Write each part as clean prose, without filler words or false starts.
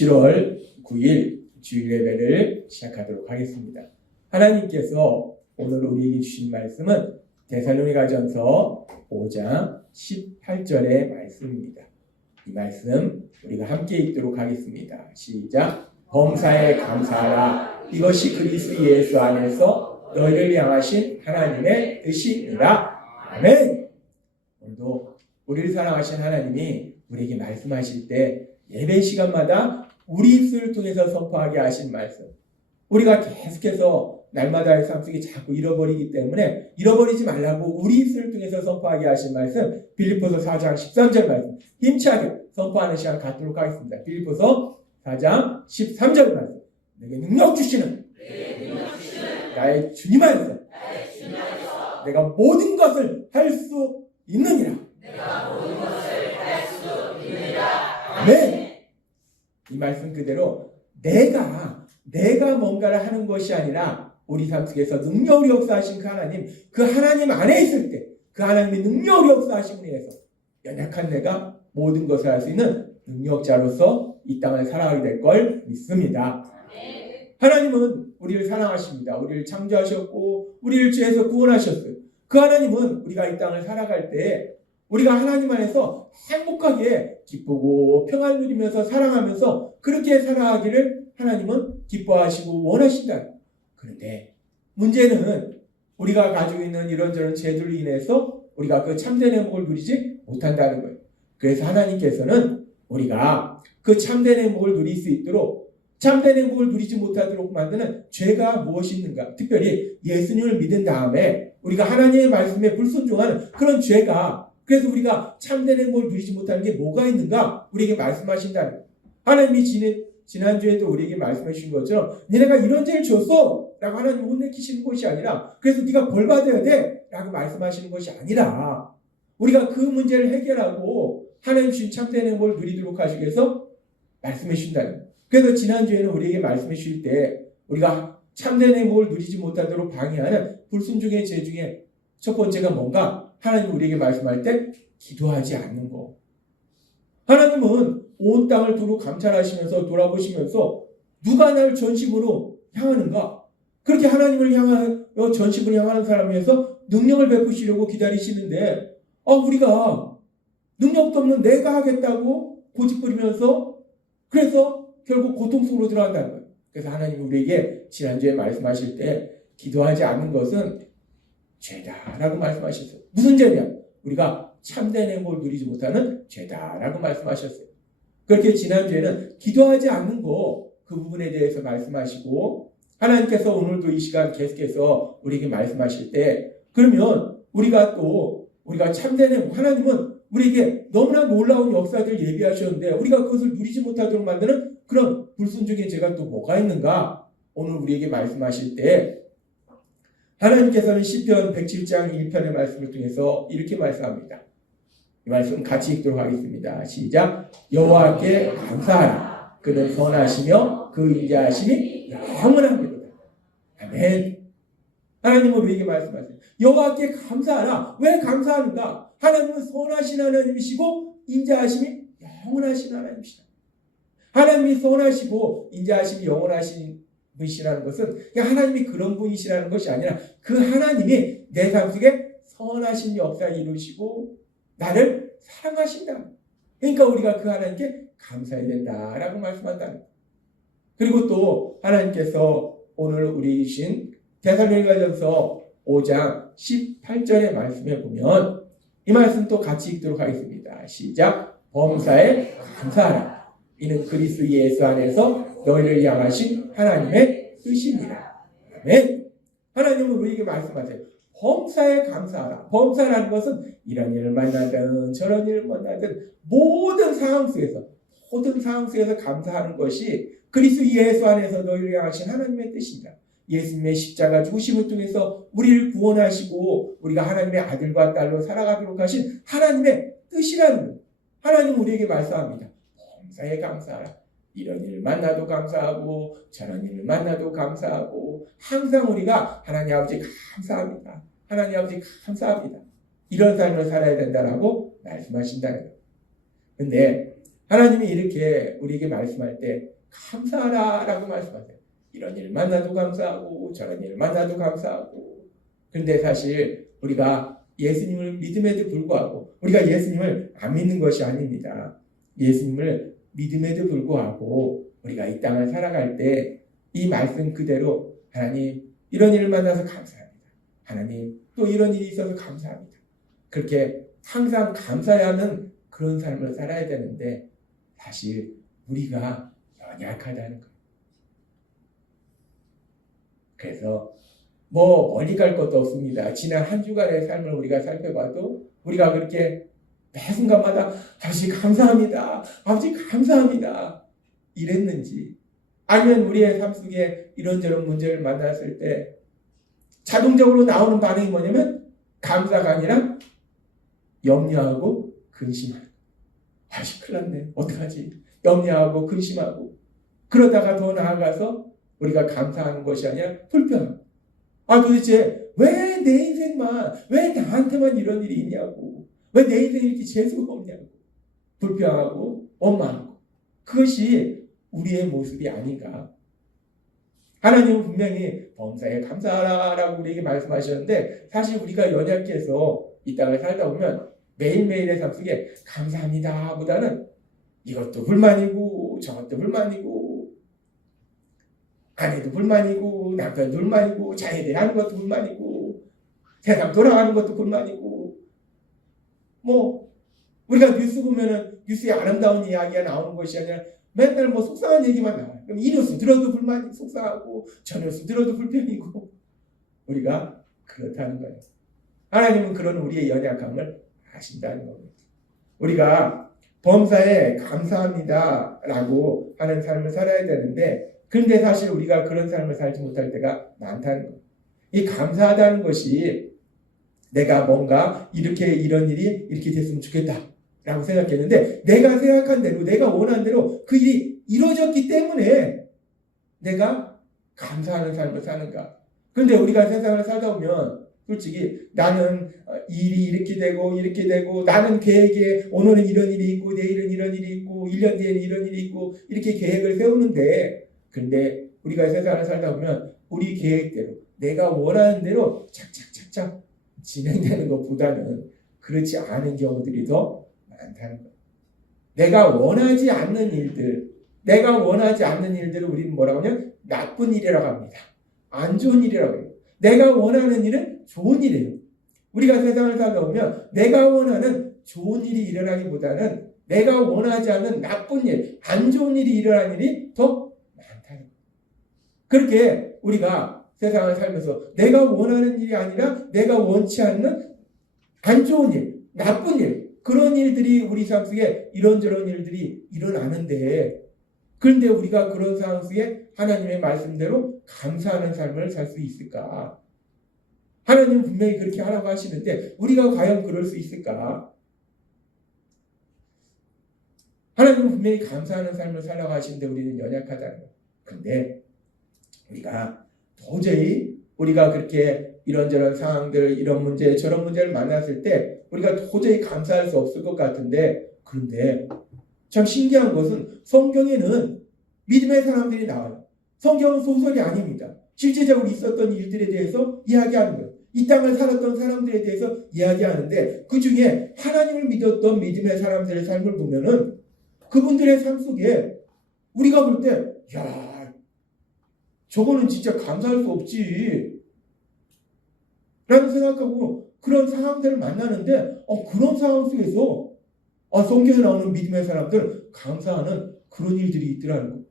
7월 9일 주일 예배를 시작하도록 하겠습니다. 하나님께서 오늘 우리에게 주신 말씀은 데살로니가전서 5장 18절의 말씀입니다. 이 말씀 우리가 함께 읽도록 하겠습니다. 시작. 범사에 감사하라. 이것이 그리스도 예수 안에서 너희를 향하신 하나님의 뜻이니라. 아멘. 오늘도 우리를 사랑하신 하나님이 우리에게 말씀하실 때 예배 시간마다 우리 입술을 통해서 선포하게 하신 말씀, 우리가 계속해서 날마다의 삶 속에 자꾸 잃어버리기 때문에 잃어버리지 말라고 우리 입술을 통해서 선포하게 하신 말씀, 빌립보서 4장 13절 말씀 힘차게 선포하는 시간 갖도록 하겠습니다. 빌립보서 4장 13절 말씀, 내게 능력 주시는 나의 주님 안에서 내가 모든 것을 할 수 있느니라. 아멘. 이 말씀 그대로 내가 뭔가를 하는 것이 아니라 우리 삶 속에서 능력으로 역사하신 그 하나님 안에 있을 때 그 하나님의 능력으로 역사하심으로 인해서 연약한 내가 모든 것을 할 수 있는 능력자로서 이 땅을 살아가게 될 걸 믿습니다. 하나님은 우리를 사랑하십니다. 우리를 창조하셨고 우리를 죄에서 구원하셨어요. 그 하나님은 우리가 이 땅을 살아갈 때 우리가 하나님 안에서 행복하게 기쁘고 평안을 누리면서 사랑하면서 그렇게 살아가기를 하나님은 기뻐하시고 원하신다. 그런데 문제는 우리가 가지고 있는 이런저런 죄들로 인해서 우리가 그 참된 행복을 누리지 못한다는 거예요. 그래서 하나님께서는 우리가 그 참된 행복을 누릴 수 있도록 참된 행복을 누리지 못하도록 만드는 죄가 무엇이 있는가? 특별히 예수님을 믿은 다음에 우리가 하나님의 말씀에 불순종하는 그런 죄가, 그래서 우리가 참된 행복을 누리지 못하는 게 뭐가 있는가? 우리에게 말씀하신다는 거예요. 하나님이 지난주에도 우리에게 말씀해 주신 것처럼 너네가 이런 죄를 줬어 라고 하나님 혼내키시는 것이 아니라, 그래서 네가 벌 받아야 돼 라고 말씀하시는 것이 아니라, 우리가 그 문제를 해결하고 하나님 주신 참된 행복을 누리도록 하시기 위해서 말씀해 주신다는 거예요. 그래서 지난주에는 우리에게 말씀해 주실 때 우리가 참된 행복을 누리지 못하도록 방해하는 불순종의 죄 중에 첫 번째가 뭔가? 하나님 우리에게 말씀할 때 기도하지 않는 거. 하나님은 온 땅을 두루 감찰하시면서 돌아보시면서 누가 날 전심으로 향하는가? 그렇게 하나님을 향하여 전심으로 향하는 사람을 위해서 능력을 베푸시려고 기다리시는데 우리가 능력도 없는 내가 하겠다고 고집부리면서 그래서 결국 고통 속으로 들어간다는 거예요. 그래서 하나님 우리에게 지난주에 말씀하실 때 기도하지 않는 것은 죄다라고 말씀하셨어요. 무슨 죄냐? 우리가 참된 행복을 누리지 못하는 죄다라고 말씀하셨어요. 그렇게 지난주에는 기도하지 않는 거, 그 부분에 대해서 말씀하시고, 하나님께서 오늘도 이 시간 계속해서 우리에게 말씀하실 때, 그러면 우리가 참된 행복, 하나님은 우리에게 너무나 놀라운 역사들을 예비하셨는데 우리가 그것을 누리지 못하도록 만드는 그런 불순종의 죄가 또 뭐가 있는가? 오늘 우리에게 말씀하실 때 하나님께서는 시편 107장 1편의 말씀을 통해서 이렇게 말씀합니다. 이 말씀 같이 읽도록 하겠습니다. 시작. 여호와께 감사하라. 그는 선하시며 그 인자하심이 영원합니다. 아멘. 하나님은 우리에게 말씀하세요. 여호와께 감사하라. 왜 감사하는가? 하나님은 선하신 하나님이시고 인자하심이 영원하신 하나님이시다. 하나님이 선하시고 인자하심이 영원하신 분이시라는 것은 하나님이 그런 분이시라는 것이 아니라 그 하나님이 내 삶 속에 선하신 역사를 이루시고 나를 사랑하신다. 그러니까 우리가 그 하나님께 감사해야 된다라고 말씀한다는 거예요. 그리고 또 하나님께서 오늘 우리 주신 데살로니가전서 5장 18절의 말씀에 보면 이 말씀 또 같이 읽도록 하겠습니다. 시작. 범사에 감사하라. 이는 그리스도 예수 안에서 너희를 향하신 하나님의 뜻이니라. 아멘. 하나님은 우리에게 말씀하세요. 범사에 감사하라. 범사라는 것은 이런 일을 만나든 저런 일을 만나든 모든 상황 속에서 감사하는 것이 그리스도 예수 안에서 너희를 향하신 하나님의 뜻이다. 예수님의 십자가 죽으심을 통해서 우리를 구원하시고 우리가 하나님의 아들과 딸로 살아가도록 하신 하나님의 뜻이라는 거예요. 하나님은 우리에게 말씀합니다. 범사에 감사하라. 이런 일을 만나도 감사하고 저런 일을 만나도 감사하고 항상 우리가 하나님 아버지 감사합니다. 하나님 아버지 감사합니다. 이런 삶을 살아야 된다라고 말씀하신다는 거예요. 근데 하나님이 이렇게 우리에게 말씀할 때 감사하라라고 말씀하세요. 이런 일 만나도 감사하고 저런 일 만나도 감사하고. 그런데 사실 우리가 예수님을 믿음에도 불구하고 우리가 예수님을 안 믿는 것이 아닙니다. 예수님을 믿음에도 불구하고 우리가 이 땅을 살아갈 때 이 말씀 그대로 하나님 이런 일을 만나서 감사합니다. 하나님 또 이런 일이 있어서 감사합니다. 그렇게 항상 감사하는 그런 삶을 살아야 되는데 사실 우리가 연약하다는 거예요. 그래서 멀리 갈 것도 없습니다. 지난 한 주간의 삶을 우리가 살펴봐도 우리가 그렇게 매 순간마다 아버지 감사합니다. 아버지 감사합니다. 이랬는지 아니면 우리의 삶 속에 이런저런 문제를 만났을 때 자동적으로 나오는 반응이 뭐냐면 감사가 아니라 염려하고 근심하는 아씨 큰일 났네. 어떡하지? 염려하고 근심하고 그러다가 더 나아가서 우리가 감사하는 것이 아니라 불평하고 도대체 왜 내 인생만 왜 나한테만 이런 일이 있냐고 왜 내 인생에 이렇게 재수가 없냐고 불평하고 원망하고 그것이 우리의 모습이 아닌가. 하나님은 분명히 범사에 감사하라라고 우리에게 말씀하셨는데 사실 우리가 연약해서 이 땅을 살다 보면 매일매일의 삶 속에 감사합니다 보다는 이것도 불만이고 저것도 불만이고 아내도 불만이고 남편도 불만이고 자녀들이 하는 것도 불만이고 세상 돌아가는 것도 불만이고 우리가 뉴스 보면은 뉴스에 아름다운 이야기가 나오는 것이 아니라 맨날 속상한 얘기만 나와요. 그럼 이 뉴스 들어도 불만이 속상하고 저 뉴스 들어도 불평이고 우리가 그렇다는 거예요. 하나님은 그런 우리의 연약함을 아신다는 겁니다. 우리가 범사에 감사합니다라고 하는 삶을 살아야 되는데 그런데 사실 우리가 그런 삶을 살지 못할 때가 많다는 거예요. 이 감사하다는 것이 내가 뭔가 이런 일이 이렇게 됐으면 좋겠다 라고 생각했는데 내가 생각한 대로 내가 원하는 대로 그 일이 이루어졌기 때문에 내가 감사하는 삶을 사는가. 그런데 우리가 세상을 살다 보면 솔직히 나는 일이 이렇게 되고 나는 계획에 오늘은 이런 일이 있고 내일은 이런 일이 있고 1년 뒤에는 이런 일이 있고 이렇게 계획을 세우는데 근데 우리가 세상을 살다 보면 우리 계획대로 내가 원하는 대로 착착착착 진행되는 것보다는 그렇지 않은 경우들이 더 많다는 거예요. 내가 원하지 않는 일들을 우리는 뭐라고 하냐면 나쁜 일이라고 합니다. 안 좋은 일이라고 해요. 내가 원하는 일은 좋은 일이에요. 우리가 세상을 살다 보면 내가 원하는 좋은 일이 일어나기보다는 내가 원하지 않는 나쁜 일, 안 좋은 일이 일어나는 일이 더 많다는 거예요. 그렇게 우리가 세상을 살면서 내가 원하는 일이 아니라 내가 원치 않는 안 좋은 일, 나쁜 일, 그런 일들이 우리 삶 속에 이런저런 일들이 일어나는데 그런데 우리가 그런 상황 속에 하나님의 말씀대로 감사하는 삶을 살 수 있을까? 하나님은 분명히 그렇게 하라고 하시는데 우리가 과연 그럴 수 있을까? 하나님은 분명히 감사하는 삶을 살라고 하시는데 우리는 연약하다는 거예요. 그런데 우리가 도저히 우리가 그렇게 이런저런 상황들, 이런 문제, 저런 문제를 만났을 때 우리가 도저히 감사할 수 없을 것 같은데 그런데 참 신기한 것은 성경에는 믿음의 사람들이 나와요. 성경은 소설이 아닙니다. 실제적으로 있었던 일들에 대해서 이야기하는 거예요. 이 땅을 살았던 사람들에 대해서 이야기하는데 그 중에 하나님을 믿었던 믿음의 사람들의 삶을 보면은 그분들의 삶 속에 우리가 볼 때 야, 저거는 진짜 감사할 수 없지 라는 생각하고 그런 상황들을 만나는데 그런 상황 속에서 성경에 나오는 믿음의 사람들 감사하는 그런 일들이 있더라는 거예요.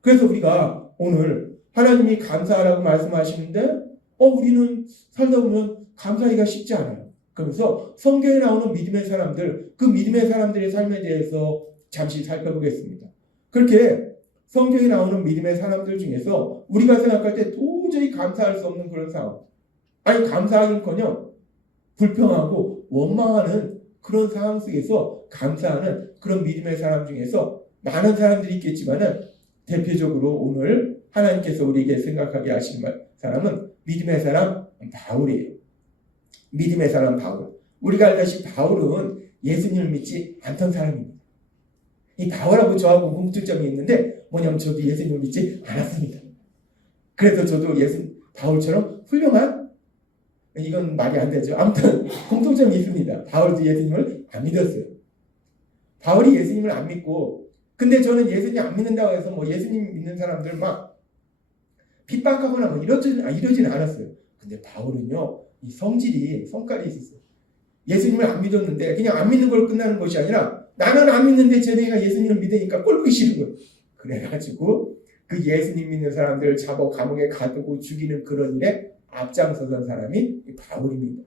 그래서 우리가 오늘 하나님이 감사하라고 말씀하시는데 우리는 살다 보면 감사하기가 쉽지 않아요. 그래서 성경에 나오는 믿음의 사람들, 그 믿음의 사람들의 삶에 대해서 잠시 살펴보겠습니다. 그렇게 성경에 나오는 믿음의 사람들 중에서 우리가 생각할 때 도저히 감사할 수 없는 그런 상황, 아니 감사하긴커녕 불평하고 원망하는 그런 상황 속에서 감사하는 그런 믿음의 사람 중에서 많은 사람들이 있겠지만은 대표적으로 오늘 하나님께서 우리에게 생각하게 하신 사람은 믿음의 사람 바울이에요. 믿음의 사람 바울. 우리가 알다시피 바울은 예수님을 믿지 않던 사람입니다. 이 바울하고 저하고 공통점이 있는데 뭐냐면 저도 예수님을 믿지 않았습니다. 그래서 저도 바울처럼 훌륭한, 이건 말이 안 되죠. 아무튼 공통점이 있습니다. 바울도 예수님을 안 믿었어요. 바울이 예수님을 안 믿고, 근데 저는 예수님 안 믿는다고 해서 뭐 예수님 믿는 사람들 막 핍박하거나 뭐 이러지는 않았어요. 근데 바울은요, 이 성깔이 있었어요. 예수님을 안 믿었는데 그냥 안 믿는 걸 끝나는 것이 아니라 나는 안 믿는데 쟤네가 예수님을 믿으니까 꼴보기 싫은 거예요. 그래가지고 그 예수님 믿는 사람들을 잡아 감옥에 가두고 죽이는 그런 일에 앞장서던 사람이 이 바울입니다.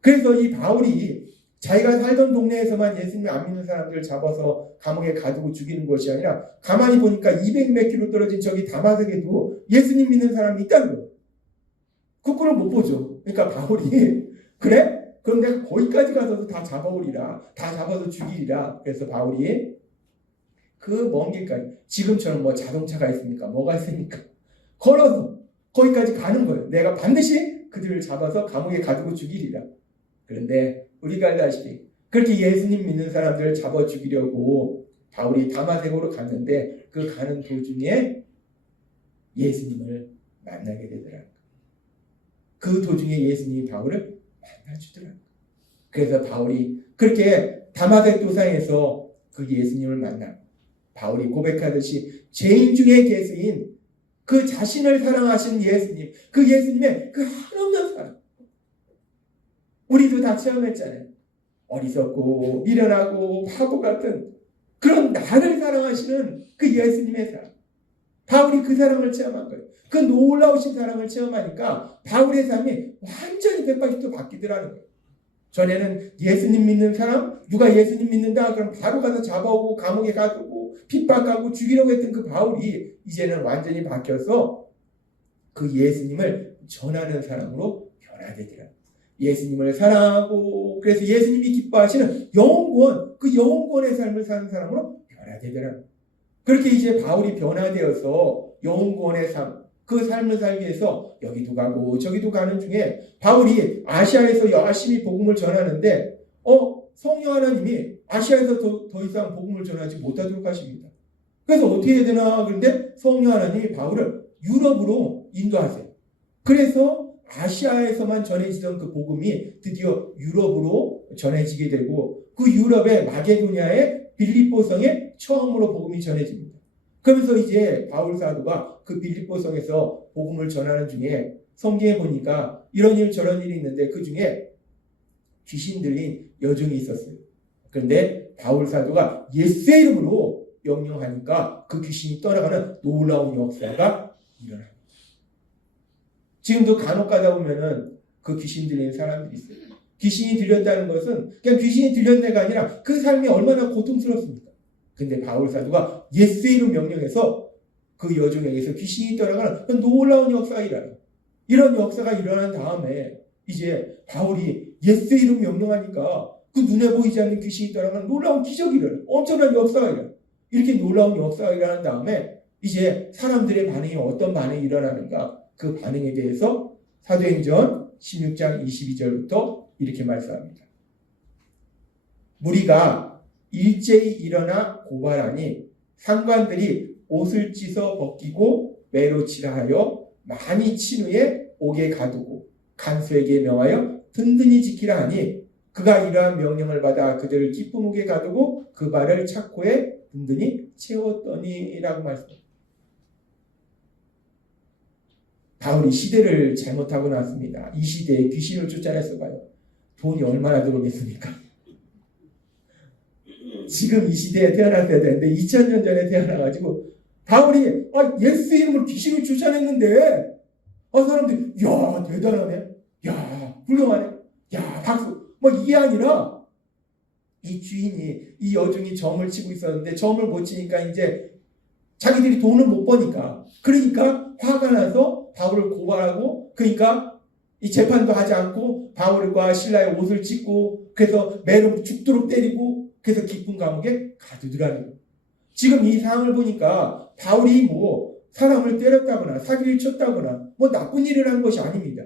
그래서 이 바울이 자기가 살던 동네에서만 예수님을 안 믿는 사람들을 잡아서 감옥에 가두고 죽이는 것이 아니라 가만히 보니까 200몇 킬로 떨어진 저기 다마섹에도 예수님 믿는 사람이 있다는 거예요. 그거를 못 보죠. 그러니까 바울이 그래? 그럼 내가 거기까지 가서도 다 잡아오리라. 다 잡아서 죽이리라. 그래서 바울이 그 먼 길까지, 지금처럼 뭐 자동차가 있습니까? 뭐가 있습니까? 걸어서 거기까지 가는 거예요. 내가 반드시 그들을 잡아서 감옥에 가두고 죽이리라. 그런데 우리가 알다시피 그렇게 예수님 믿는 사람들을 잡아 죽이려고 바울이 다마섹으로 갔는데 그 가는 도중에 예수님을 만나게 되더라고요. 그 도중에 예수님이 바울을 만나주더라고요. 그래서 바울이 그렇게 다마섹 도상에서 그 예수님을 만나 바울이 고백하듯이 죄인 중에 계수인 그 자신을 사랑하신 예수님, 그 예수님의 그 한없는 사랑, 우리도 다 체험했잖아요. 어리석고 미련하고 바보 같은 그런 나를 사랑하시는 그 예수님의 사랑, 바울이 그 사랑을 체험한 거예요. 그 놀라우신 사랑을 체험하니까 바울의 삶이 완전히 180도 바뀌더라는 거예요. 전에는 예수님 믿는 사람, 누가 예수님 믿는다 그럼 바로 가서 잡아오고 감옥에 가두고 핍박하고 죽이려고 했던 그 바울이 이제는 완전히 바뀌어서 그 예수님을 전하는 사람으로 변화되더라. 예수님을 사랑하고 그래서 예수님이 기뻐하시는 영혼구원, 그 영혼구원의 삶을 사는 사람으로 변화되더라. 그렇게 이제 바울이 변화되어서 영혼구원의 삶, 그 삶을 살기 위해서 여기도 가고 저기도 가는 중에 바울이 아시아에서 열심히 복음을 전하는데 성령 하나님이 아시아에서 더 이상 복음을 전하지 못하도록 하십니다. 그래서 어떻게 해야 되나? 그런데 성령 하나님이 바울을 유럽으로 인도하세요. 그래서 아시아에서만 전해지던 그 복음이 드디어 유럽으로 전해지게 되고 그 유럽의 마게도냐의 빌립보성에 처음으로 복음이 전해집니다. 그러면서 이제 바울 사도가 그 빌립보성에서 복음을 전하는 중에 성경에 보니까 이런 일 저런 일이 있는데 그 중에 귀신 들린 여종이 있었어요. 그런데 바울 사도가 예수의 이름으로 명령하니까 그 귀신이 떠나가는 놀라운 역사가 일어납니다. 지금도 간혹 가다 보면은 그 귀신 들린 사람들이 있어요. 귀신이 들렸다는 것은 그냥 귀신이 들렸네가 아니라 그 삶이 얼마나 고통스럽습니까? 근데 바울 사도가 예수의 이름 명령해서 그 여종에게서 귀신이 떠나가는 놀라운 역사가 일어나요. 이런 역사가 일어난 다음에 이제 바울이 예수의 이름 명령하니까 그 눈에 보이지 않는 귀신이 떠나가는 놀라운 기적이 일어나요. 엄청난 역사가 일어나요. 이렇게 놀라운 역사가 일어난 다음에 이제 사람들의 반응이 어떤 반응이 일어나는가, 그 반응에 대해서 사도행전 16장 22절부터 이렇게 말씀합니다. 무리가 일제히 일어나 고발하니 상관들이 옷을 찢어 벗기고 매로 칠하여 많이 친 후에 옥에 가두고 간수에게 명하여 든든히 지키라 하니 그가 이러한 명령을 받아 그들을 깊은 옥에 가두고 그 발을 착고에 든든히 채웠더니라고 말씀합니다. 바울이 시대를 잘못하고 났습니다. 이 시대에 귀신을 쫓아내서 봐요. 돈이 얼마나 들어오겠습니까? 지금 이 시대에 태어났어야 되는데 2000년 전에 태어나가지고 바울이 예수 이름으로 귀신을 쫓아냈는데 사람들이 야 대단하네, 야 훌륭하네, 야 박수, 뭐 이게 아니라 이 주인이, 이 여종이 점을 치고 있었는데 점을 못 치니까 이제 자기들이 돈을 못 버니까 그러니까 화가 나서 바울을 고발하고, 그러니까 이 재판도 하지 않고 바울과 신라의 옷을 찢고 그래서 매로 죽도록 때리고 그래서 깊은 감옥에 가두더라는 거예요. 지금 이 상황을 보니까 바울이 뭐 사람을 때렸다거나 사기를 쳤다거나 뭐 나쁜 일을 한 것이 아닙니다.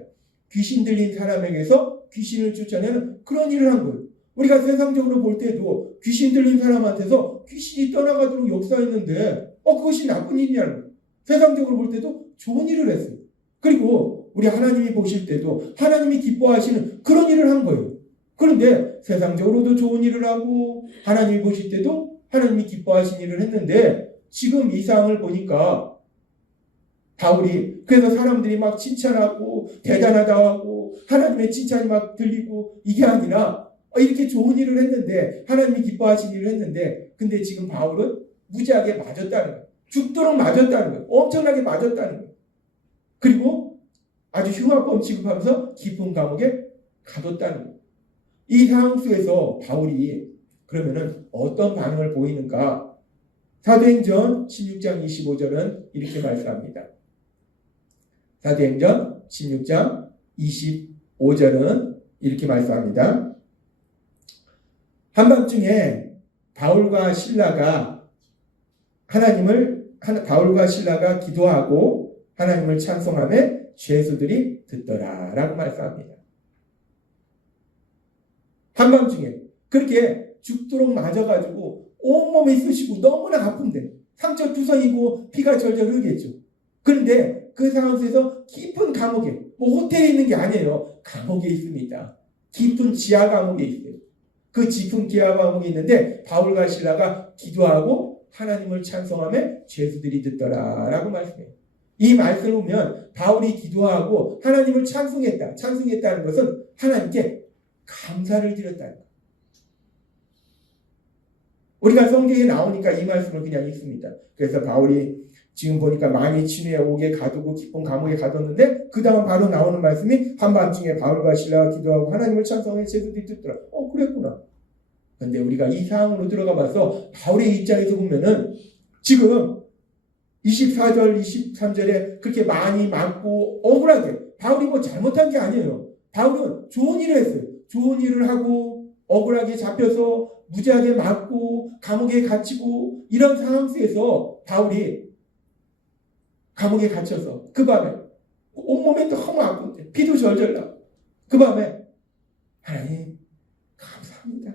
귀신 들린 사람에게서 귀신을 쫓아내는 그런 일을 한 거예요. 우리가 세상적으로 볼 때도 귀신 들린 사람한테서 귀신이 떠나가도록 역사했는데 그것이 나쁜 일이냐는 거예요. 세상적으로 볼 때도 좋은 일을 했어요. 그리고 우리 하나님이 보실 때도 하나님이 기뻐하시는 그런 일을 한 거예요. 그런데 세상적으로도 좋은 일을 하고 하나님이 보실 때도 하나님이 기뻐하신 일을 했는데 지금 이 상황을 보니까 바울이 그래서 사람들이 막 칭찬하고 대단하다고 하고 하나님의 칭찬이 막 들리고 이게 아니라 이렇게 좋은 일을 했는데 하나님이 기뻐하신 일을 했는데 근데 지금 바울은 무지하게 맞았다는 거예요. 죽도록 맞았다는 거예요. 엄청나게 맞았다는 거예요. 그리고 아주 흉악범 취급하면서 깊은 감옥에 가뒀다는 거예요. 이 상황 속에서 바울이 그러면은 어떤 반응을 보이는가? 사도행전 16장 25절은 이렇게 말씀합니다. 사도행전 16장 25절은 이렇게 말씀합니다. 한밤중에 바울과 신라가 기도하고 하나님을 찬송하며 죄수들이 듣더라 라고 말씀합니다. 한밤중에 그렇게 죽도록 맞아가지고 온몸이 쑤시고 너무나 아픈데 상처 투성이고 피가 절절 흐르겠죠. 그런데 그 상황 속에서 깊은 감옥에 호텔에 있는 게 아니에요. 감옥에 있습니다. 깊은 지하 감옥에 있어요. 그 깊은 지하 감옥에 있는데 바울과 실라가 기도하고 하나님을 찬송하며 죄수들이 듣더라 라고 말씀해요. 이 말씀을 보면 바울이 기도하고 하나님을 찬송했다는 것은 하나님께 감사를 드렸다는 거예요. 우리가 성경에 나오니까 이 말씀을 그냥 읽습니다. 그래서 바울이 지금 보니까 많이 진위에 옥에 가두고 깊은 감옥에 가뒀는데 그 다음 바로 나오는 말씀이 한밤중에 바울과 실라가 기도하고 하나님을 찬송해 죄수들이 듣더라. 그랬구나. 그런데 우리가 이 상황으로 들어가 봐서 바울의 입장에서 보면은 지금 24절 23절에 그렇게 많이 맞고 억울하게 바울이 잘못한 게 아니에요. 바울은 좋은 일을 했어요. 좋은 일을 하고 억울하게 잡혀서 무지하게 맞고 감옥에 갇히고 이런 상황 속에서 바울이 감옥에 갇혀서 그 밤에 온몸이 너무 아픈데 피도 절절 나고 그 밤에 하나님 감사합니다.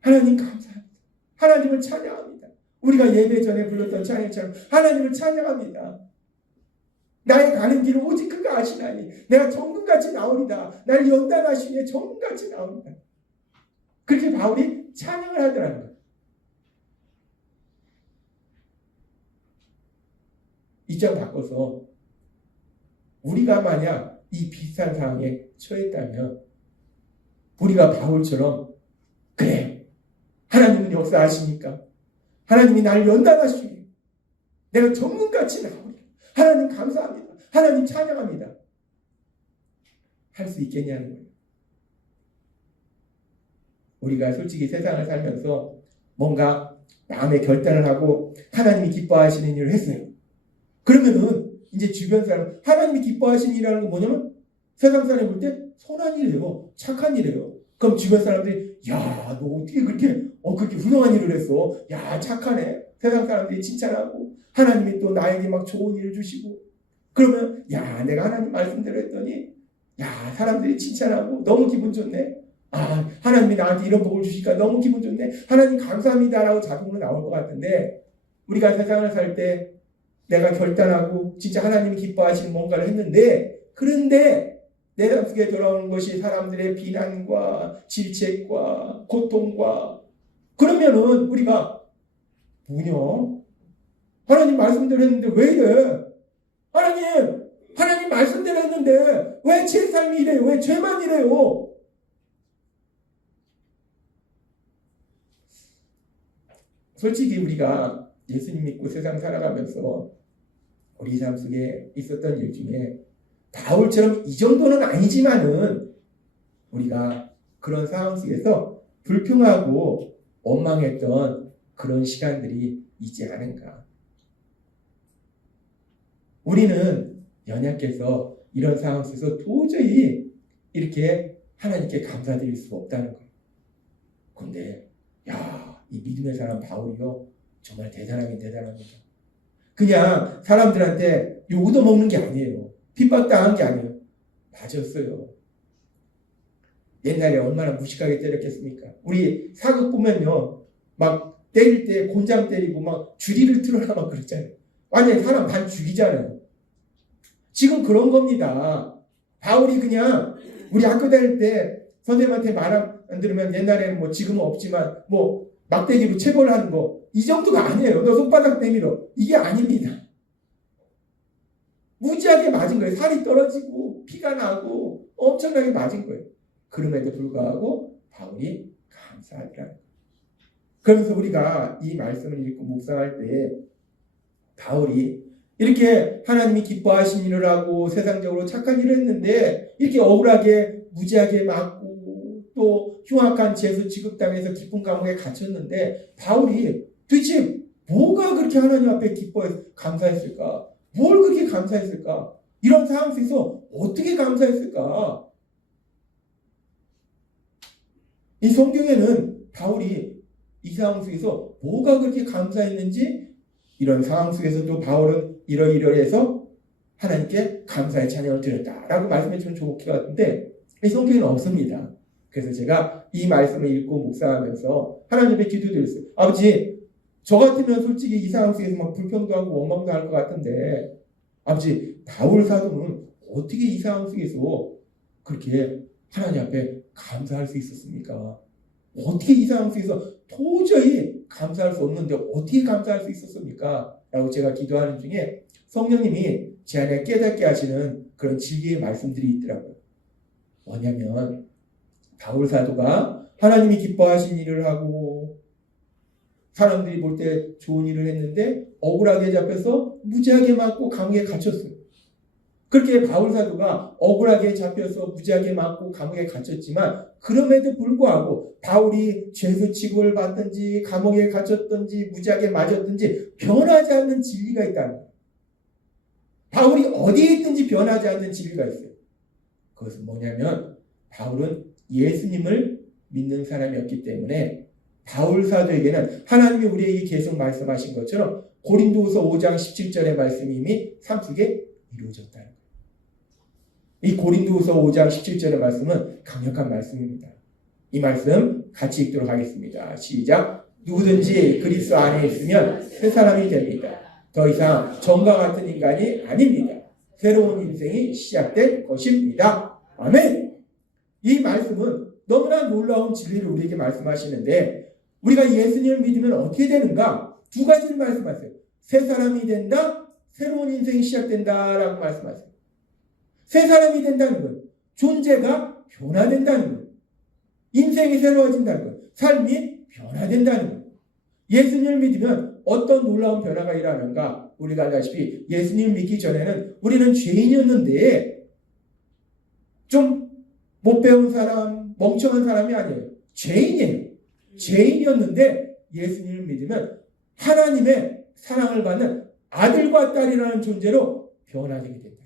하나님 감사합니다. 하나님을 찬양합니다. 우리가 예배 전에 불렀던 찬양처럼 하나님을 찬양합니다. 나의 가는 길을 오직 그가 아시나니 내가 정금같이 나오리다. 나를 연단하시니 정금같이 나오리다. 그렇게 바울이 찬양을 하더라는 거예요. 입장 바꿔서 우리가 만약 이 비슷한 상황에 처했다면 우리가 바울처럼 그래 하나님은 역사하시니까 하나님이 나를 연단하시니 내가 정금같이 나오리라. 하나님 감사합니다. 하나님 찬양합니다. 할 수 있겠냐는 거예요. 우리가 솔직히 세상을 살면서 뭔가 마음의 결단을 하고 하나님이 기뻐하시는 일을 했어요. 그러면은 이제 주변 사람 하나님이 기뻐하시는 일이라는 건 뭐냐면 세상 사람이 볼 때 선한 일이에요. 착한 일이에요. 그럼 주변 사람들이 야, 너 어떻게 그렇게 훌륭한 일을 했어? 야, 착하네. 세상 사람들이 칭찬하고 하나님이 또 나에게 막 좋은 일을 주시고 그러면 야, 내가 하나님 말씀대로 했더니 야, 사람들이 칭찬하고 너무 기분 좋네. 아, 하나님이 나한테 이런 복을 주시니까 너무 기분 좋네. 하나님 감사합니다라고 자동으로 나올 것 같은데 우리가 세상을 살 때 내가 결단하고 진짜 하나님이 기뻐하시는 뭔가를 했는데 그런데 내 속에 돌아오는 것이 사람들의 비난과 질책과 고통과 그러면은 우리가 뭐냐? 하나님 말씀대로 했는데 왜 이래? 하나님 말씀대로 했는데 왜 제 삶이 이래요? 왜 죄만 이래요? 솔직히 우리가 예수님 믿고 세상 살아가면서 우리 삶 속에 있었던 일 중에 바울처럼 이 정도는 아니지만은 우리가 그런 상황 속에서 불평하고 원망했던 그런 시간들이 있지 않은가. 우리는 연약해서 이런 상황 속에서 도저히 이렇게 하나님께 감사드릴 수가 없다는 거예요. 그런데 이 믿음의 사람 바울이요 정말 대단하긴 대단합니다. 그냥 사람들한테 욕 얻어먹는 게 아니에요. 핍박당한 게 아니에요. 맞았어요. 옛날에 얼마나 무식하게 때렸겠습니까? 우리 사극 보면요, 막 때릴 때 곤장 때리고 막 주리를 틀어라 막 그랬잖아요. 완전히 사람 반 죽이잖아요. 지금 그런 겁니다. 바울이 그냥 우리 학교 다닐 때 선생님한테 말 안 들으면 옛날에는 뭐 지금은 없지만 뭐 막대기로 체벌하는 거 이 정도가 아니에요. 너 손바닥 내밀어. 이게 아닙니다. 무지하게 맞은 거예요. 살이 떨어지고 피가 나고 엄청나게 맞은 거예요. 그럼에도 불구하고 바울이 감사하더라. 그러면서 우리가 이 말씀을 읽고 묵상할 때 바울이 이렇게 하나님이 기뻐하신 일을 하고 세상적으로 착한 일을 했는데 이렇게 억울하게 무지하게 맞고 또 흉악한 죄수 취급당해서 깊은 감옥에 갇혔는데 바울이 도대체 뭐가 그렇게 하나님 앞에 기뻐해서 감사했을까? 뭘 그렇게 감사했을까? 이런 상황 속에서 어떻게 감사했을까? 이 성경에는 바울이 이 상황 속에서 뭐가 그렇게 감사했는지 이런 상황 속에서도 바울은 이러이러해서 하나님께 감사의 찬양을 드렸다라고 말씀해 주면 좋을 것 같은데 이 성경에는 없습니다. 그래서 제가 이 말씀을 읽고 묵상하면서 하나님 앞에 기도드렸어요. 아버지, 저 같으면 솔직히 이 상황 속에서 막 불평도 하고 원망도 할 것 같은데 아버지, 바울 사도는 어떻게 이 상황 속에서 그렇게 하나님 앞에 감사할 수 있었습니까? 어떻게 이 상황 속에서 도저히 감사할 수 없는데 어떻게 감사할 수 있었습니까? 라고 제가 기도하는 중에 성령님이 제 안에 깨닫게 하시는 그런 진리의 말씀들이 있더라고요. 뭐냐면 바울 사도가 하나님이 기뻐하신 일을 하고 사람들이 볼 때 좋은 일을 했는데 억울하게 잡혀서 무지하게 맞고 감옥에 갇혔어요. 그렇게 바울 사도가 억울하게 잡혀서 무지하게 맞고 감옥에 갇혔지만 그럼에도 불구하고 바울이 죄수 취급을 받든지 감옥에 갇혔든지 무지하게 맞았든지 변하지 않는 진리가 있다는 거예요. 바울이 어디에 있든지 변하지 않는 진리가 있어요. 그것은 뭐냐면 바울은 예수님을 믿는 사람이었기 때문에 바울 사도에게는 하나님이 우리에게 계속 말씀하신 것처럼 고린도후서 5장 17절의 말씀이 이미 삶 속에 이루어졌다는 거예요. 이 고린도후서 5장 17절의 말씀은 강력한 말씀입니다. 이 말씀 같이 읽도록 하겠습니다. 시작. 누구든지 그리스도 안에 있으면 새 사람이 됩니다. 더 이상 전과 같은 인간이 아닙니다. 새로운 인생이 시작된 것입니다. 아멘. 이 말씀은 너무나 놀라운 진리를 우리에게 말씀하시는데 우리가 예수님을 믿으면 어떻게 되는가? 두 가지를 말씀하세요. 새 사람이 된다, 새로운 인생이 시작된다라고 말씀하세요. 새 사람이 된다는 것, 존재가 변화된다는 것, 인생이 새로워진다는 것, 삶이 변화된다는 것. 예수님을 믿으면 어떤 놀라운 변화가 일어나는가? 우리가 알다시피 예수님을 믿기 전에는 우리는 죄인이었는데 좀 못 배운 사람, 멍청한 사람이 아니에요. 죄인이에요. 죄인이었는데 예수님을 믿으면 하나님의 사랑을 받는 아들과 딸이라는 존재로 변화되게 된다.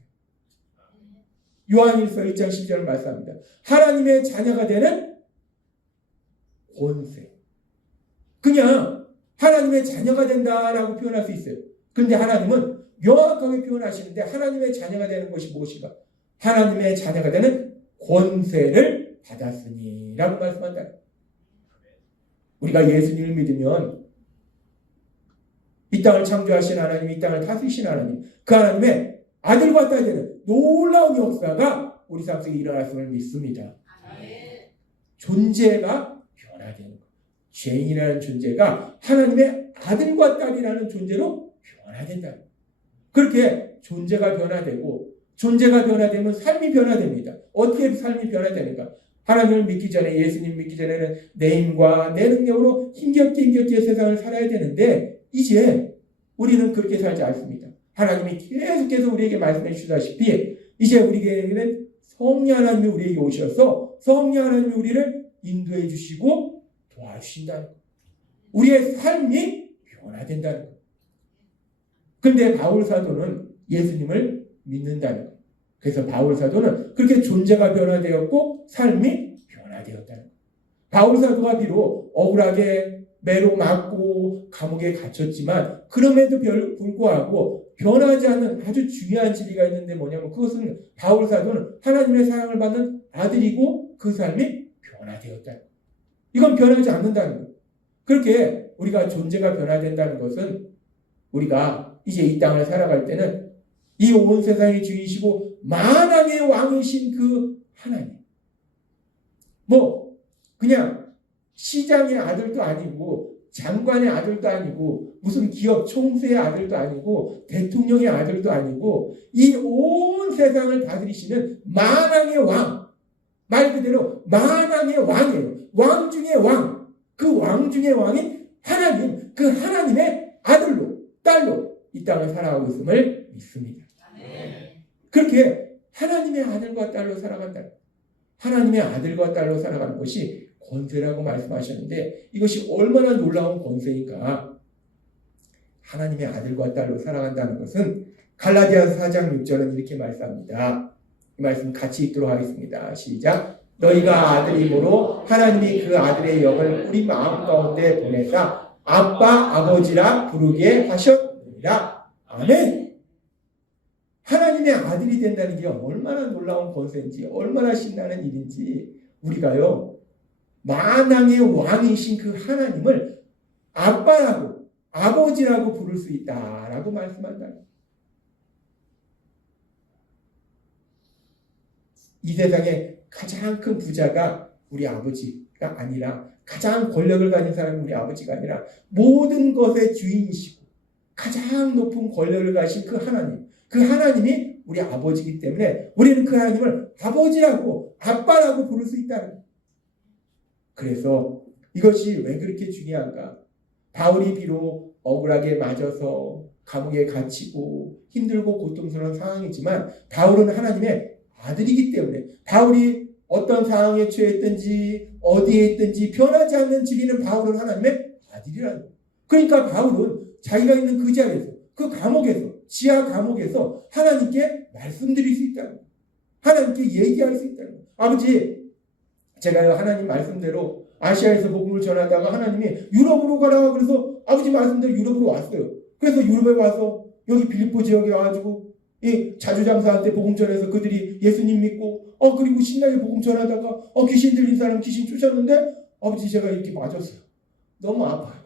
요한일서 1장 10절을 말씀합니다. 하나님의 자녀가 되는 권세. 그냥 하나님의 자녀가 된다라고 표현할 수 있어요. 그런데 하나님은 명확하게 표현하시는데 하나님의 자녀가 되는 것이 무엇인가? 하나님의 자녀가 되는 권세를 받았으니 라고 말씀한다. 우리가 예수님을 믿으면 이 땅을 창조하신 하나님, 이 땅을 다스리신 하나님, 그 하나님의 아들과 딸이 되는 놀라운 역사가 우리 삶 속에 일어났음을 믿습니다. 존재가 변화되는 것. 죄인이라는 존재가 하나님의 아들과 딸이라는 존재로 변화된다. 그렇게 존재가 변화되고 존재가 변화되면 삶이 변화됩니다. 어떻게 삶이 변화되는가? 하나님을 믿기 전에, 예수님 믿기 전에는 내 힘과 내 능력으로 힘겹게 세상을 살아야 되는데 이제 우리는 그렇게 살지 않습니다. 하나님이 계속해서 우리에게 말씀해 주시다시피 이제 우리에게는 성령 하나님이 우리에게 오셔서 성령 하나님이 우리를 인도해 주시고 도와주신다는 것. 우리의 삶이 변화된다는 것. 근데 바울 사도는 예수님을 믿는다는 것. 그래서 바울 사도는 그렇게 존재가 변화되었고 삶이 변화되었다는 것. 바울 사도가 비록 억울하게 매로 맞고 감옥에 갇혔지만 그럼에도 불구하고 변하지 않는 아주 중요한 진리가 있는데 뭐냐면 그것은 바울 사도는 하나님의 사랑을 받는 아들이고 그 삶이 변화되었다. 이건 변하지 않는다는 거예요. 그렇게 우리가 존재가 변화된다는 것은 우리가 이제 이 땅을 살아갈 때는 이 온 세상의 주이시고 만왕의 왕이신 그 하나님, 뭐 그냥 시장의 아들도 아니고 장관의 아들도 아니고 무슨 기업 총수의 아들도 아니고 대통령의 아들도 아니고 이 온 세상을 다스리시는 만왕의 왕, 말 그대로 만왕의 왕이에요. 왕 중의 왕, 그 왕 중의 왕인 하나님, 그 하나님의 아들로 딸로 이 땅을 살아가고 있음을 믿습니다. 그렇게 하나님의 아들과 딸로 살아간다. 하나님의 아들과 딸로 살아가는 것이 권세라고 말씀하셨는데 이것이 얼마나 놀라운 권세인가. 하나님의 아들과 딸로 살아간다는 것은 갈라디아서 4장 6절은 이렇게 말씀합니다. 이 말씀 같이 읽도록 하겠습니다. 시작. 너희가 아들이므로 하나님이 그 아들의 영을 우리 마음 가운데 보내사 아빠 아버지라 부르게 하셨느니라. 아멘. 하나님의 아들이 된다는 게 얼마나 놀라운 권세인지 얼마나 신나는 일인지 우리가요 만왕의 왕이신 그 하나님을 아빠라고 아버지라고 부를 수 있다라고 말씀한다. 이 세상에 가장 큰 부자가 우리 아버지가 아니라 가장 권력을 가진 사람이 우리 아버지가 아니라 모든 것의 주인이시고 가장 높은 권력을 가진 그 하나님, 그 하나님이 우리 아버지이기 때문에 우리는 그 하나님을 아버지라고 아빠라고 부를 수 있다는 거예요. 그래서 이것이 왜 그렇게 중요한가? 바울이 비록 억울하게 맞아서 감옥에 갇히고 힘들고 고통스러운 상황이지만 바울은 하나님의 아들이기 때문에 바울이 어떤 상황에 처했든지 어디에 있든지 변하지 않는 진리는 바울은 하나님의 아들이라는 거예요. 그러니까 바울은 자기가 있는 그 자리에서 그 감옥에서 지하 감옥에서 하나님께 말씀드릴 수 있다는 거예요. 하나님께 얘기할 수 있다는 거예요. 아버지 제가 하나님 말씀대로 아시아에서 복음을 전하다가 하나님이 유럽으로 가라 그래서 아버지 말씀대로 유럽으로 왔어요. 그래서 유럽에 와서 여기 빌립보 지역에 와가지고 이 자주장사한테 복음 전해서 그들이 예수님 믿고 그리고 신나게 복음 전하다가 귀신 들린 사람 귀신 쫓았는데 아버지 제가 이렇게 맞았어요. 너무 아파요.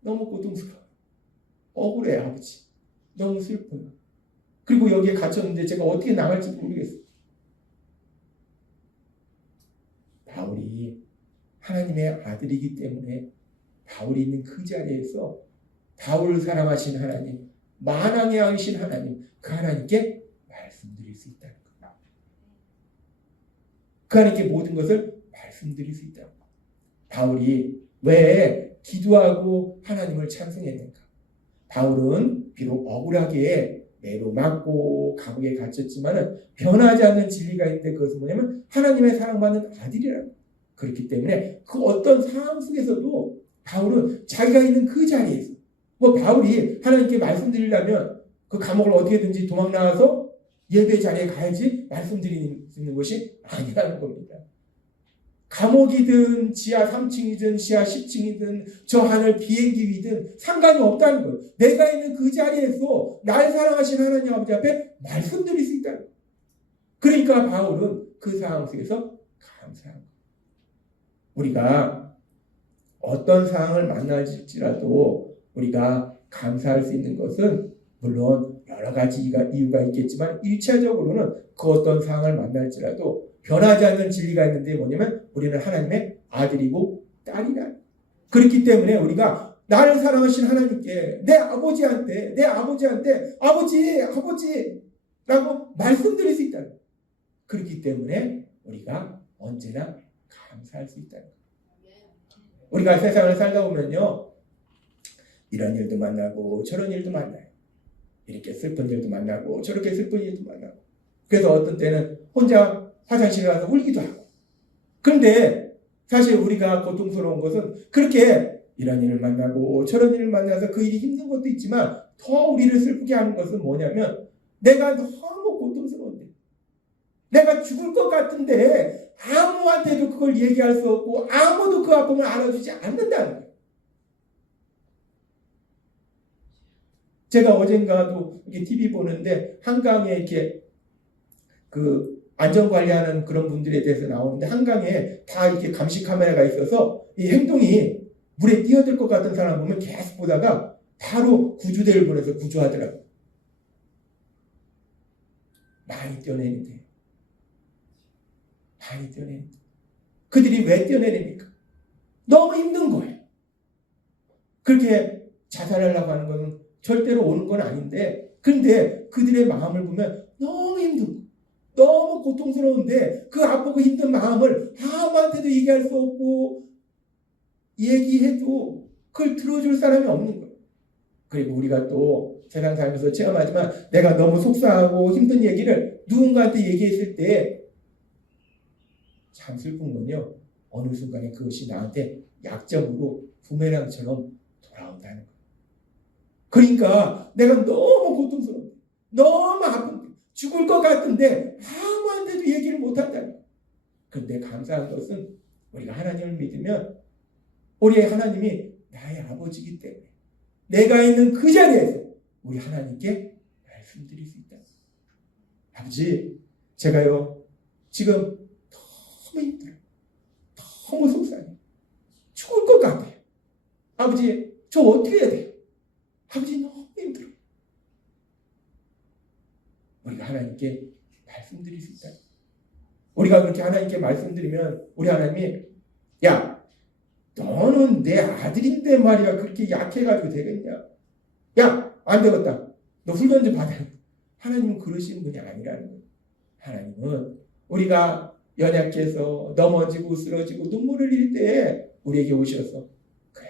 너무 고통스러워요. 억울해요 아버지. 너무 슬퍼요. 그리고 여기에 갇혔는데 제가 어떻게 나갈지 모르겠어요. 바울이 하나님의 아들이기 때문에 바울이 있는 그 자리에서 바울을 사랑하신 하나님, 만왕의 왕이신 하나님, 그 하나님께 말씀드릴 수 있다는 겁니다. 그 하나님께 모든 것을 말씀드릴 수 있다는 겁니다. 바울이 왜 기도하고 하나님을 찬송했는가? 바울은 비록 억울하게 매로 맞고 감옥에 갇혔지만 변하지 않는 진리가 있는데 그것은 뭐냐면 하나님의 사랑받는 아들이라는 거예요. 그렇기 때문에 그 어떤 상황 속에서도 바울은 자기가 있는 그 자리에서 바울이 하나님께 말씀드리려면 그 감옥을 어떻게든지 도망 나와서 예배 자리에 가야지 말씀드리는 것이 아니라는 겁니다. 감옥이든 지하 3층이든 지하 10층이든 저 하늘 비행기 위든 상관이 없다는 거예요. 내가 있는 그 자리에서 날 사랑하신 하나님 아버지 앞에 말씀드릴 수 있다는 거예요. 그러니까 바울은 그 상황 속에서 감사한 거예요. 우리가 어떤 상황을 만날지라도 우리가 감사할 수 있는 것은 물론 여러 가지 이유가 있겠지만 1차적으로는 그 어떤 상황을 만날지라도 변하지 않는 진리가 있는데 뭐냐면 우리는 하나님의 아들이고 딸이다. 그렇기 때문에 우리가 나를 사랑하신 하나님께 내 아버지한테 아버지라고 말씀드릴 수 있다. 그렇기 때문에 우리가 언제나 감사할 수 있다. 우리가 세상을 살다 보면요 이런 일도 만나고 저런 일도 만나요. 이렇게 슬픈 일도 만나고 저렇게 슬픈 일도 만나고 그래서 어떤 때는 혼자 화장실에 가서 울기도 하고. 그런데 사실 우리가 고통스러운 것은 그렇게 이런 일을 만나고 저런 일을 만나서 그 일이 힘든 것도 있지만 더 우리를 슬프게 하는 것은 뭐냐면 내가 너무 고통스러운데 내가 죽을 것 같은데 아무한테도 그걸 얘기할 수 없고 아무도 그 아픔을 알아주지 않는다는 거예요. 제가 어젠가도 이렇게 TV 보는데 한강에 이렇게 그 안전관리하는 그런 분들에 대해서 나오는데 한강에 다 이렇게 감시 카메라가 있어서 이 행동이 물에 뛰어들 것 같은 사람 보면 계속 보다가 바로 구조대를 보내서 구조하더라고요. 많이 뛰어내는데. 많이 뛰어내는데. 그들이 왜 뛰어내립니까? 너무 힘든 거예요. 그렇게 자살하려고 하는 건 절대로 오는 건 아닌데, 그런데 그들의 마음을 보면 너무 힘들고, 너무 고통스러운데, 그 아프고 힘든 마음을 아무한테도 얘기할 수 없고, 얘기해도 그걸 들어줄 사람이 없는 거예요. 그리고 우리가 또 세상 살면서 체험하지만, 내가 너무 속상하고 힘든 얘기를 누군가한테 얘기했을 때, 참 슬픈 건요, 어느 순간에 그것이 나한테 약점으로 부메랑처럼 돌아온다는 거예요. 그러니까 내가 너무 고통스러워, 너무 아픈데, 죽을 것 같은데 아무한테도 얘기를 못한다는 거예요. 그런데 감사한 것은 우리가 하나님을 믿으면 우리의 하나님이 나의 아버지이기 때문에 내가 있는 그 자리에서 우리 하나님께 말씀드릴 수 있다. 아버지, 제가요 지금 너무 힘들어요. 너무 속상해요. 죽을 것 같아요. 아버지, 저 어떻게 해야 돼요? 아버지, 너무 힘들어요. 우리가 하나님께 말씀드릴 수 있다. 우리가 그렇게 하나님께 말씀드리면 우리 하나님이, 야, 너는 내 아들인데 말이야 그렇게 약해가지고 되겠냐? 야, 안 되겠다. 너 훈련 좀 받아야 돼. 하나님은 그러시는 분이 아니라는 거예요. 하나님은 우리가 연약해서 넘어지고 쓰러지고 눈물을 흘릴 때 우리에게 오셔서, 그래,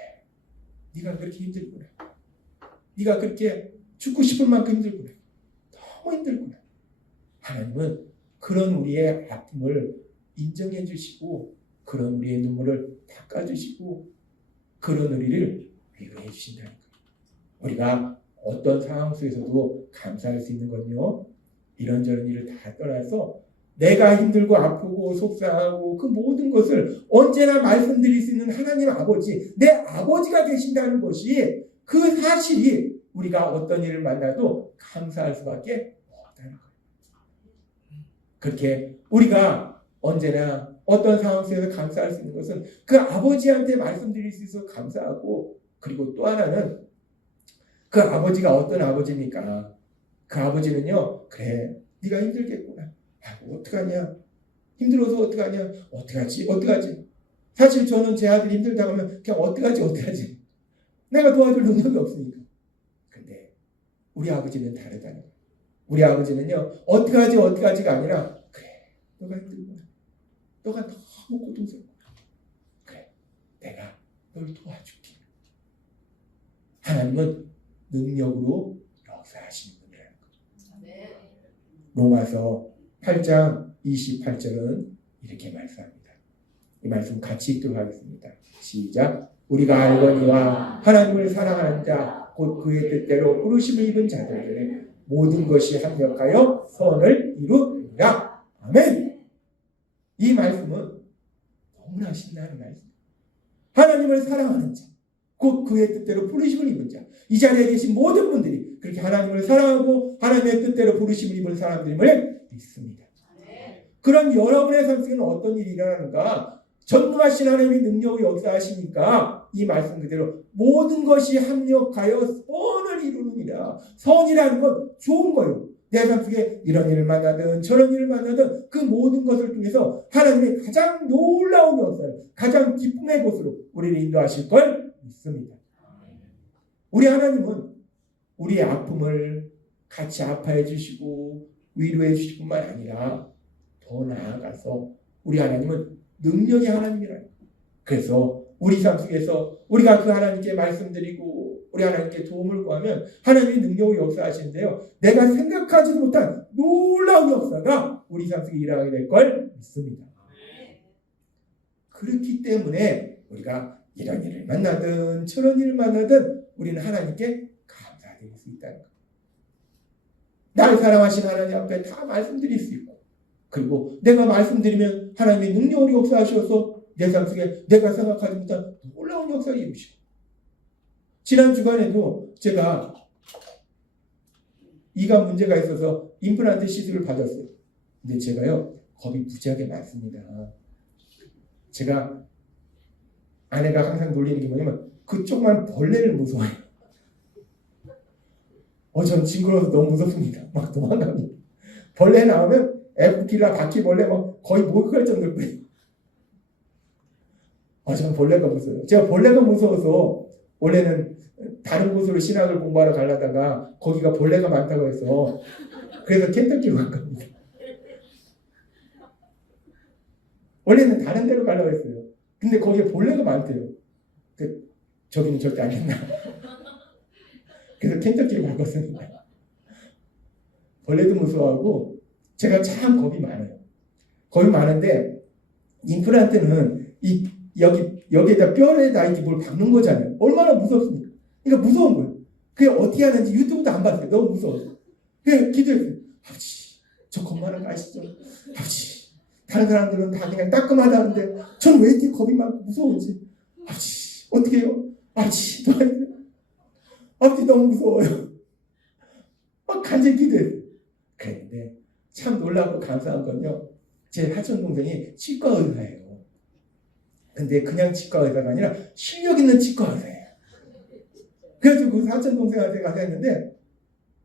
네가 그렇게 힘들구나. 네가 그렇게 죽고 싶을 만큼 힘들구나. 너무 힘들구나. 하나님은 그런 우리의 아픔을 인정해 주시고 그런 우리의 눈물을 닦아주시고 그런 우리를 위로해 주신다는 거예요. 우리가 어떤 상황 속에서도 감사할 수 있는 건요, 이런저런 일을 다 떠나서 내가 힘들고 아프고 속상하고 그 모든 것을 언제나 말씀드릴 수 있는 하나님 아버지, 내 아버지가 계신다는 것이, 그 사실이 우리가 어떤 일을 만나도 감사할 수밖에 없다는 거예요. 그렇게 우리가 언제나 어떤 상황 속에서 감사할 수 있는 것은 그 아버지한테 말씀드릴 수 있어서 감사하고, 그리고 또 하나는 그 아버지가 어떤 아버지입니까? 그 아버지는요, 그래, 네가 힘들겠구나. 아이고, 어떡하냐? 힘들어서 어떡하냐? 어떡하지? 사실 저는 제 아들이 힘들다고 하면 그냥 어떡하지? 내가 도와줄 능력이 없으니까. 근데 우리 아버지는 다르다는 거예요. 우리 아버지는요, 어떡하지가 아니라, 그래, 너가 힘들구나. 너가 너무 고통스럽구나. 그래, 내가 널 도와줄게. 하나님은 능력으로 역사하시는 분이라는 거예요. 로마서 8장 28절은 이렇게 말씀합니다. 이 말씀 같이 읽도록 하겠습니다. 시작. 우리가 알거니와 하나님을 사랑하는 자 곧 그의 뜻대로 부르심을 입은 자들에게 모든 것이 합력하여 선을 이루리라. 아멘. 이 말씀은 너무나 신나는 말씀. 하나님을 사랑하는 자 곧 그의 뜻대로 부르심을 입은 자, 이 자리에 계신 모든 분들이 그렇게 하나님을 사랑하고 하나님의 뜻대로 부르심을 입은 사람들임을 믿습니다. 그런 여러분의 삶 속에는 어떤 일이 일어나는가? 전능하신 하나님의 능력을 역사하시니까 이 말씀 그대로 모든 것이 합력하여 선을 이루느니라. 선이라는 건 좋은 거예요. 내 삶 속에 이런 일을 만나든 저런 일을 만나든 그 모든 것을 통해서 하나님의 가장 놀라운 역사를, 가장 기쁨의 곳으로 우리를 인도하실 걸 믿습니다. 우리 하나님은 우리의 아픔을 같이 아파해 주시고 위로해 주실 뿐만 아니라 더 나아가서 우리 하나님은 능력의 하나님이라는 거예요. 그래서 우리 삶 속에서 우리가 그 하나님께 말씀드리고 우리 하나님께 도움을 구하면 하나님이 능력을 역사하시는데요, 내가 생각하지도 못한 놀라운 역사가 우리 삶 속에 일어나게 될 걸 믿습니다. 그렇기 때문에 우리가 이런 일을 만나든 저런 일을 만나든 우리는 하나님께 감사드릴 수 있다는 거예요. 나를 사랑하신 하나님 앞에 다 말씀드릴 수 있고, 그리고 내가 말씀드리면 하나님의 능력으로 역사하셔서 내 삶 속에 내가 생각하지 못한 놀라운 역사를 이루시고, 지난 주간에도 제가 이가 문제가 있어서 임플란트 시술을 받았어요. 근데 제가요, 겁이 무지하게 많습니다. 제가 아내가 항상 놀리는 게 뭐냐면 그 조그만 벌레를 무서워해요. 전 징그러워서 너무 무섭습니다. 막 도망갑니다. 벌레 나오면 에프킬라 바퀴벌레 막 거의 목욕할 정도로 그래요. 저는 벌레가 무서워요. 제가 벌레가 무서워서 원래는 다른 곳으로 신학을 공부하러 가려다가 거기가 벌레가 많다고 해서 그래서 켄터키로 간 겁니다. 원래는 다른 데로 가려고 했어요. 근데 거기에 벌레가 많대요. 저기는 절대 안 된다. 그래서 켄터키로 갔거든요. 벌레도 무서워하고 제가 참 겁이 많아요. 겁이 많은데 임플란트는 여기에다 뼈에다 이렇게 뭘 박는 거잖아요. 얼마나 무섭습니까? 그러니까 무서운 거예요. 그게 어떻게 하는지 유튜브도 안 봤어요. 너무 무서워서. 그냥 기도했어요. 아버지, 저 겁많은 거 아시죠? 아버지, 다른 사람들은 다 그냥 따끔하다는데 저는 왜 이렇게 겁이 많고 무서운지. 아버지, 어떻게 해요? 아버지, 도와주세요. 아버지 너무 무서워요. 막 간절히 기도했어요. 그랬는데 참 놀랍고 감사한 건요. 제 사촌 동생이 치과 의사예요. 근데 그냥 치과 의사가 아니라 실력 있는 치과 의사예요. 그래서 그 사촌 동생한테 가서 했는데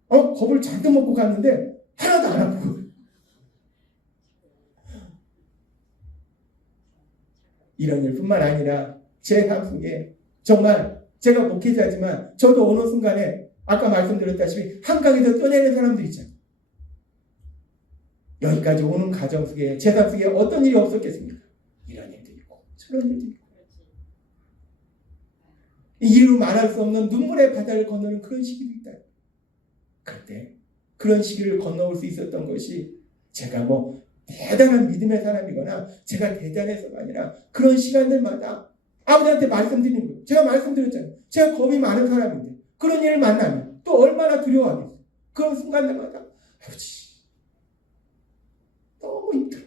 겁을 잔뜩 먹고 갔는데 하나도 안 아프고. 이런 일뿐만 아니라 제 삶 속에 정말 제가 목회자지만 저도 어느 순간에 아까 말씀드렸다시피 한강에서 떠내는 사람들 있잖아요. 여기까지 오는 과정 속에 제 삶 속에 어떤 일이 없었겠습니까? 이런 일도 있고 저런 일도 있고 이루 말할 수 없는 눈물의 바다를 건너는 그런 시기도 있다. 그런데 그런 시기를 건너올 수 있었던 것이 제가 뭐 대단한 믿음의 사람이거나 제가 대단해서가 아니라 그런 시간들마다 아버지한테 말씀드리는 거예요. 제가 말씀드렸잖아요. 제가 겁이 많은 사람인데 그런 일을 만나면 또 얼마나 두려워하겠어요. 그런 순간들마다 아버지 너무 힘들어.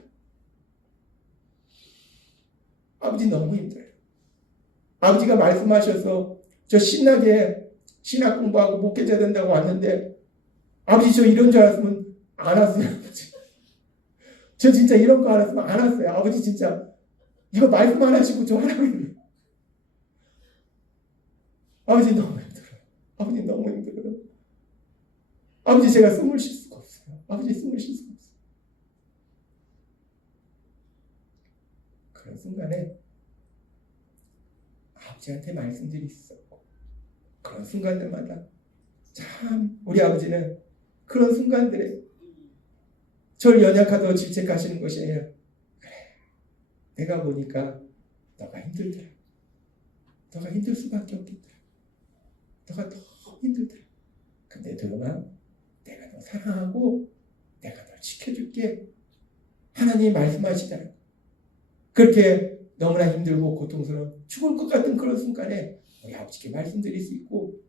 아버지 너무 힘들어요. 아버지가 말씀하셔서 저 신나게 신학 공부하고 목회자 된다고 왔는데 아버지 저 이런 줄 알았으면 안 왔어요. 아버지. 저 진짜 이런 거 알았으면 안 왔어요. 아버지 진짜 이거 말씀 안 하시고 저 하라고 해요. 아버지 너무 힘들어요. 아버지 너무 힘들어요. 아버지 제가 숨을 쉴 수가 없어요. 아버지 숨을 쉴 수가 없어요. 그런 순간에 아버지한테 말씀드릴 수 없고 그런 순간들마다 참 우리 아버지는 그런 순간들에 저를 연약하다고 질책하시는 것이 아니라 그래 내가 보니까 너가 힘들더라. 너가 힘들 수밖에 없겠더라. 너가 너무 힘들더라. 근데 도영아 내가 너 사랑하고 내가 널 지켜줄게. 하나님이 말씀하시잖아요. 그렇게 너무나 힘들고 고통스러운 죽을 것 같은 그런 순간에 우리 아버지께 말씀드릴 수 있고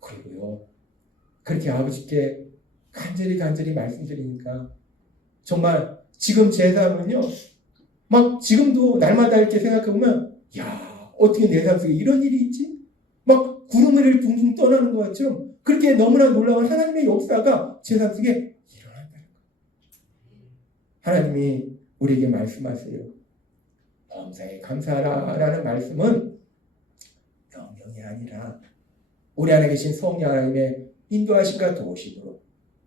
그리고요 그렇게 아버지께 간절히 말씀드리니까 정말 지금 제 삶은요 막 지금도 날마다 이렇게 생각해보면 야 어떻게 내 삶 속에 이런 일이 있지? 막 구름 위를 둥둥 떠나는 것처럼 그렇게 너무나 놀라운 하나님의 역사가 제 삶 속에 일어난다는 거예요. 하나님이 우리에게 말씀하세요. 범사에 감사하라라는 말씀은 명령이 아니라 우리 안에 계신 성령 하나님의 인도하심과 도우심으로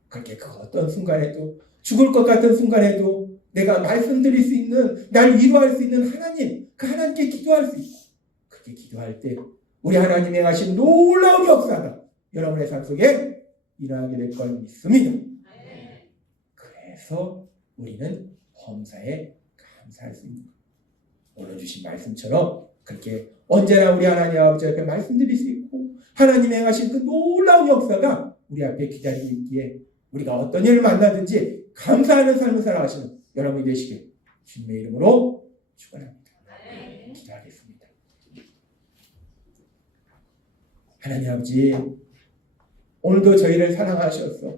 그렇게 그 어떤 순간에도 죽을 것 같은 순간에도 내가 말씀드릴 수 있는 날 위로할 수 있는 하나님 그 하나님께 기도할 수 있고 그렇게 기도할 때 우리 하나님의 하신 놀라운 역사가 여러분의 삶 속에 일어나게 될 걸 믿습니다. 그래서 우리는 범사에 감사할 수 있는 거예요. 오늘 주신 말씀처럼 그렇게 언제나 우리 하나님 아버지 앞에 말씀드릴 수 있고 하나님의 행하신 그 놀라운 역사가 우리 앞에 기다리고 있기에 우리가 어떤 일을 만나든지 감사하는 삶을 살아가시는 여러분이 되시길 주님의 이름으로 축원합니다. 기도하겠습니다. 하나님 아버지 오늘도 저희를 사랑하셔서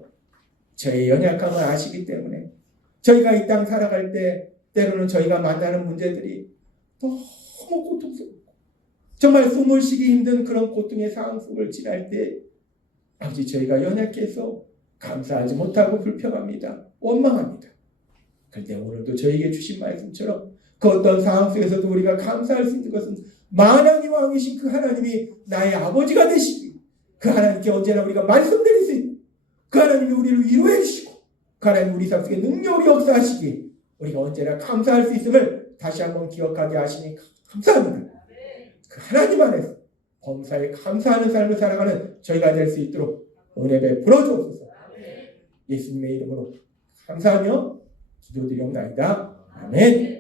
저희의 연약함을 아시기 때문에 저희가 이 땅 살아갈 때 때로는 저희가 만나는 문제들이 너무 고통스럽고 정말 숨을 쉬기 힘든 그런 고통의 상황 속을 지날 때 아버지 저희가 연약해서 감사하지 못하고 불평합니다. 원망합니다. 그런데 오늘도 저에게 주신 말씀처럼 그 어떤 상황 속에서도 우리가 감사할 수 있는 것은 만왕의 왕이신 그 하나님이 나의 아버지가 되시고 그 하나님께 언제나 우리가 말씀드릴 수 있고 그 하나님이 우리를 위로해 주시고 그 하나님 우리 삶 속에 능력이 역사하시기 우리가 언제나 감사할 수 있음을 다시 한번 기억하게 하시니 감사합니다. 그 하나님 안에서 범사에 감사하는 삶을 살아가는 저희가 될 수 있도록 은혜 베풀어 주옵소서. 예수님의 이름으로 감사하며 기도드리옵나이다. 아멘.